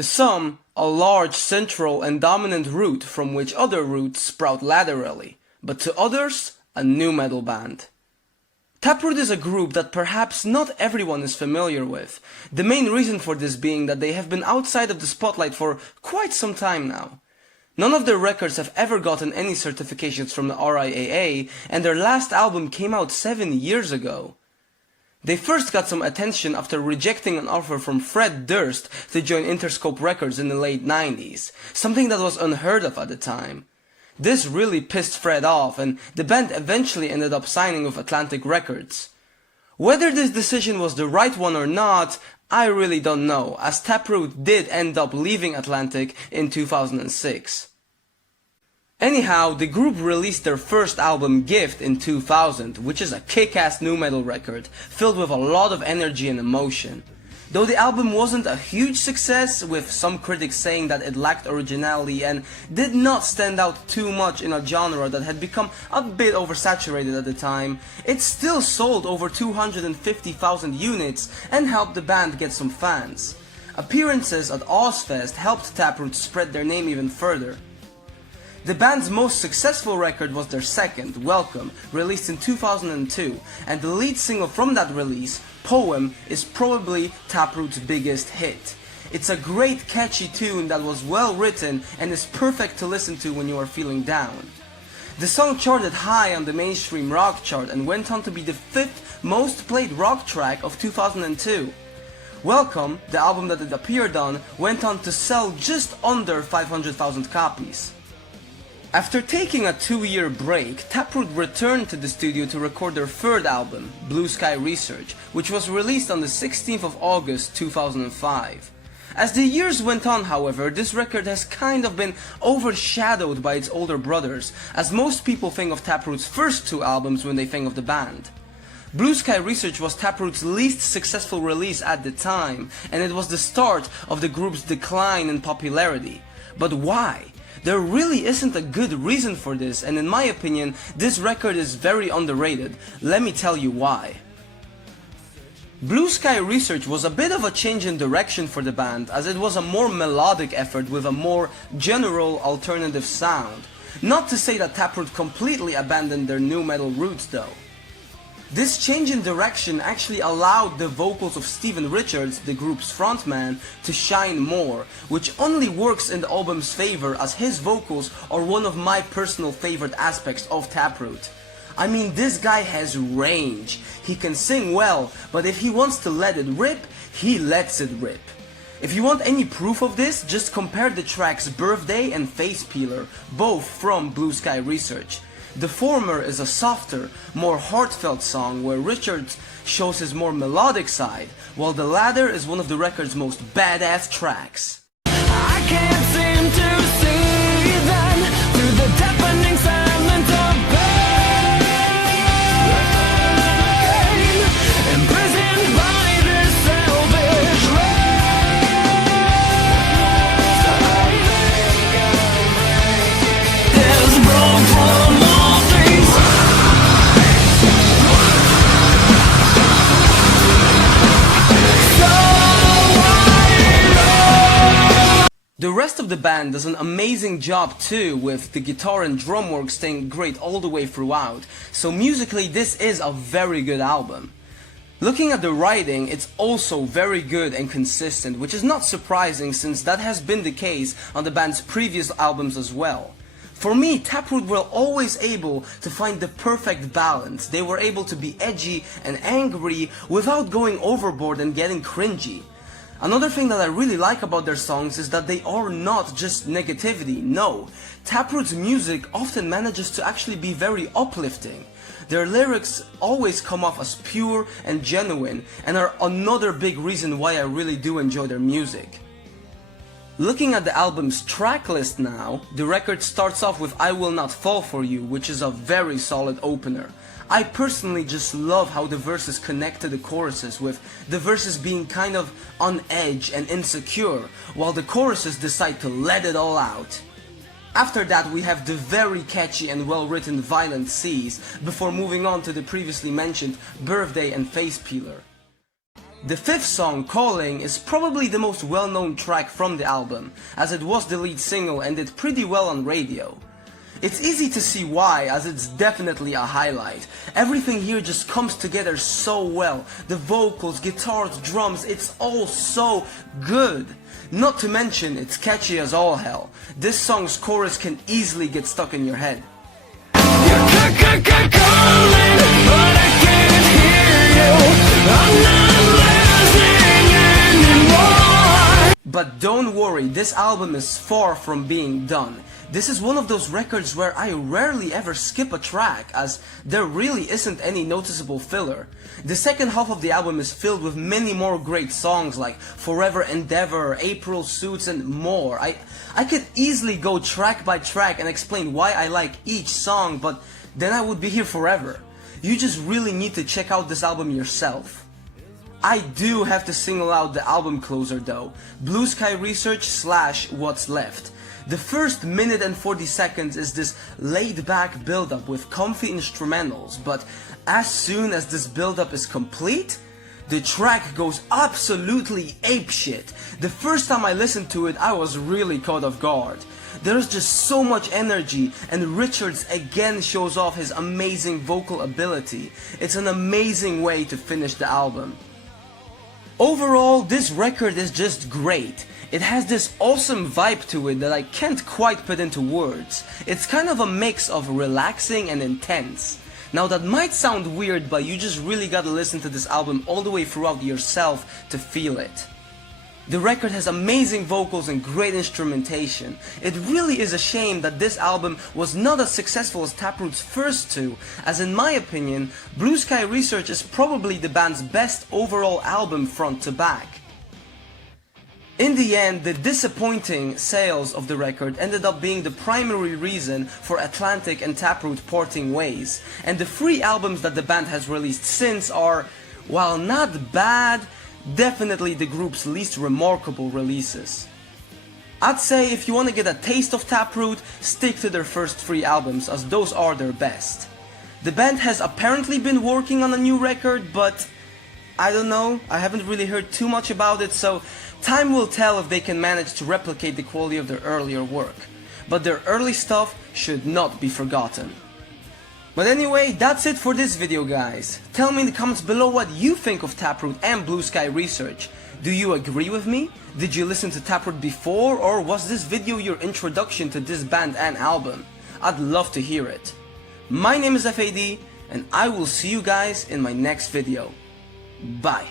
To some, a large central and dominant root from which other roots sprout laterally, but to others, a nu metal band. Taproot is a group that perhaps not everyone is familiar with, the main reason for this being that they have been outside of the spotlight for quite some time now. None of their records have ever gotten any certifications from the RIAA, and their last album came out 7 years ago. They first got some attention after rejecting an offer from Fred Durst to join Interscope Records in the late 90s, something that was unheard of at the time. This really pissed Fred off, and the band eventually ended up signing with Atlantic Records. Whether this decision was the right one or not, I really don't know, as Taproot did end up leaving Atlantic in 2006. Anyhow, the group released their first album, Gift, in 2000, which is a kick-ass nu metal record, filled with a lot of energy and emotion. Though the album wasn't a huge success, with some critics saying that it lacked originality and did not stand out too much in a genre that had become a bit oversaturated at the time, it still sold over 250,000 units and helped the band get some fans. Appearances at Ozfest helped Taproot spread their name even further. The band's most successful record was their second, Welcome, released in 2002, and the lead single from that release, Poem, is probably Taproot's biggest hit. It's a great catchy tune that was well written and is perfect to listen to when you are feeling down. The song charted high on the mainstream rock chart and went on to be the 5th most played rock track of 2002. Welcome, the album that it appeared on, went on to sell just under 500,000 copies. After taking a 2-year break, Taproot returned to the studio to record their third album, Blue Sky Research, which was released on the 16th of August 2005. As the years went on, however, this record has kind of been overshadowed by its older brothers, as most people think of Taproot's first 2 albums when they think of the band. Blue Sky Research was Taproot's least successful release at the time, and it was the start of the group's decline in popularity. But why? There really isn't a good reason for this, and in my opinion, this record is very underrated. Let me tell you why. Blue Sky Research was a bit of a change in direction for the band, as it was a more melodic effort with a more general alternative sound. Not to say that Taproot completely abandoned their nu metal roots though. This change in direction actually allowed the vocals of Steven Richards, the group's frontman, to shine more, which only works in the album's favor as his vocals are one of my personal favorite aspects of Taproot. I mean, this guy has range. He can sing well, but if he wants to let it rip, he lets it rip. If you want any proof of this, just compare the tracks Birthday and Face Peeler, both from Blue Sky Research. The former is a softer, more heartfelt song where Richards shows his more melodic side, while the latter is one of the record's most badass tracks. I can't seem to see them through the deafening silence of pain, imprisoned by this selfish rain. There's room for the rest of the band does an amazing job too, with the guitar and drum work staying great all the way throughout, so musically this is a very good album. Looking at the writing, it's also very good and consistent, which is not surprising since that has been the case on the band's previous albums as well. For me, Taproot were always able to find the perfect balance. They were able to be edgy and angry without going overboard and getting cringy. Another thing that I really like about their songs is that they are not just negativity, no. Taproot's music often manages to actually be very uplifting. Their lyrics always come off as pure and genuine, and are another big reason why I really do enjoy their music. Looking at the album's track list now, the record starts off with I Will Not Fall For You, which is a very solid opener. I personally just love how the verses connect to the choruses, with the verses being kind of on edge and insecure, while the choruses decide to let it all out. After that we have the very catchy and well written Violent Seas, before moving on to the previously mentioned Birthday and Face Peeler. The fifth song, Calling, is probably the most well-known track from the album, as it was the lead single and did pretty well on radio. It's easy to see why, as it's definitely a highlight. Everything here just comes together so well. The vocals, guitars, drums, it's all so good. Not to mention, it's catchy as all hell. This song's chorus can easily get stuck in your head. You're calling, but I can't hear you. I'm not listening anymore. But don't worry, this album is far from being done. This is one of those records where I rarely ever skip a track, as there really isn't any noticeable filler. The second half of the album is filled with many more great songs like Forever Endeavor, April Suits, and more. I could easily go track by track and explain why I like each song, but then I would be here forever. You just really need to check out this album yourself. I do have to single out the album closer though, Blue Sky Research / What's Left. The first minute and 40 seconds is this laid-back build-up with comfy instrumentals, but as soon as this build-up is complete, the track goes absolutely apeshit. The first time I listened to it, I was really caught off guard. There's just so much energy, and Richards again shows off his amazing vocal ability. It's an amazing way to finish the album. Overall, this record is just great. It has this awesome vibe to it that I can't quite put into words. It's kind of a mix of relaxing and intense. Now that might sound weird, but you just really gotta listen to this album all the way throughout yourself to feel it. The record has amazing vocals and great instrumentation. It really is a shame that this album was not as successful as Taproot's first two, as in my opinion, Blue Sky Research is probably the band's best overall album front to back. In the end, the disappointing sales of the record ended up being the primary reason for Atlantic and Taproot parting ways, and the 3 albums that the band has released since are, while not bad, definitely the group's least remarkable releases. I'd say if you want to get a taste of Taproot, stick to their first 3 albums, as those are their best. The band has apparently been working on a new record, but I don't know, I haven't really heard too much about it, so time will tell if they can manage to replicate the quality of their earlier work. But their early stuff should not be forgotten. But anyway, that's it for this video, guys. Tell me in the comments below what you think of Taproot and Blue Sky Research. Do you agree with me? Did you listen to Taproot before, or was this video your introduction to this band and album? I'd love to hear it. My name is F.A.D, and I will see you guys in my next video. Bye.